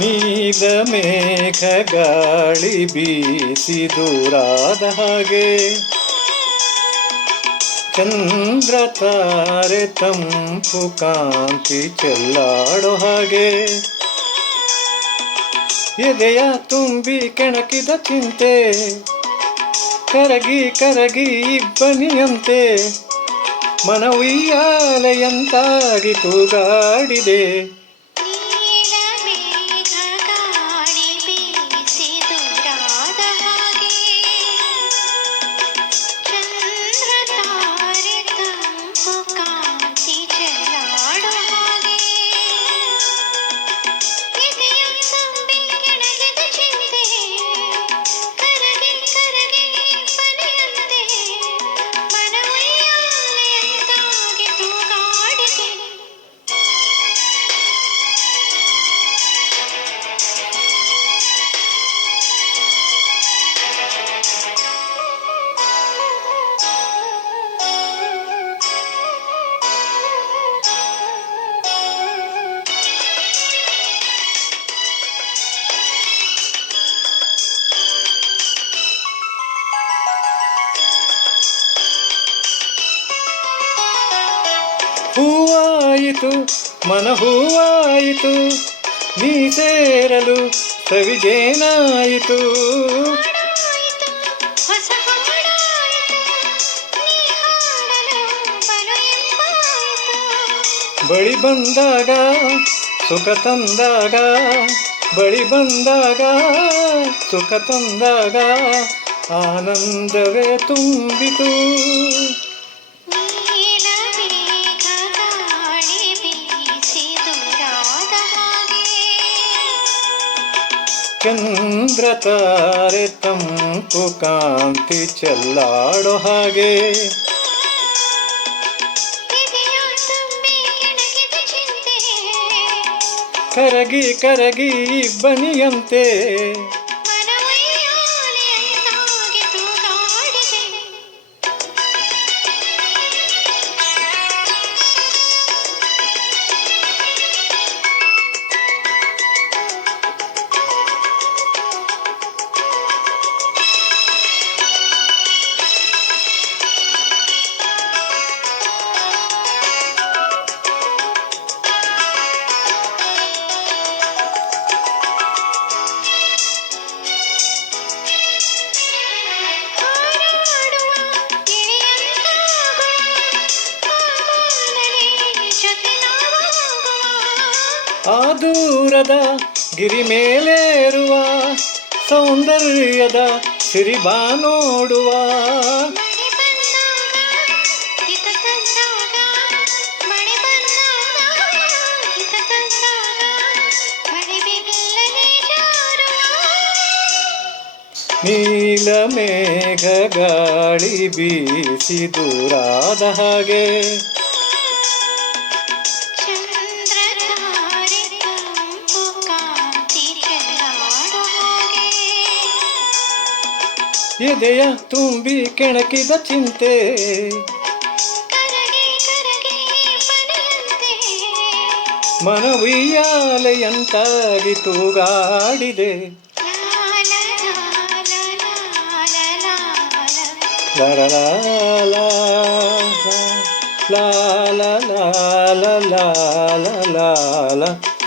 ನೀಲ ಮೇಘ ಗಾಳಿ ಬೀಸಿ ದೂರಾದ ಹಾಗೆ, ಚಂದ್ರ ತಾರೆ ತಂಪು ಕಾಂತಿ ಚೆಲ್ಲಾಡೋ ಹಾಗೆ, ಎದೆಯ ತುಂಬಿ ಕೆಣಕಿದ ಚಿಂತೆ ಕರಗಿ ಕರಗಿ ಇಬ್ಬನಿಯಂತೆ, ಮನ ಉಯ್ಯಾಲೆಯಂತಾಗಿ ತೂಗಾಡಿದೆ. ಹೂವಾಯಿತು ಮನ ಹೂವಾಯಿತು, ನೀ ಸೇರಲು ಸವಿಜೇನಾಯಿತು. ಬಳಿ ಬಂದಾಗ ಸುಖ ತಂದಾಗ, ಬಳಿ ಬಂದಾಗ ಸುಖ ತಂದಾಗ, ಆನಂದವೇ ತುಂಬಿತು. ಚಂದ್ರ ತಾರೆ ತಂಪು ಕಾಂತಿ ಚೆಲ್ಲಾಡೋ ಹಾಗೆ, ಕರಗಿ ಕರಗಿ ಬನಿಯಂತೆ, ಆ ದೂರದ ಗಿರಿ ಮೇಲೇರುವ ಸೌಂದರ್ಯದ ಸಿರಿಬಾ ನೋಡುವ. ನೀಲ ಮೇಘ ಗಾಳಿ ಬೀಸಿ ದೂರಾದ ಹಾಗೆ, ಎದೆಯ ತುಂಬಿ ಕೆಣಕಿದ ಚಿಂತೆ ಮನ ಉಯ್ಯಾಲೆಯಂತಾಗಿ ತೂಗಾಡಿದೆ. la la la la la la la la la la la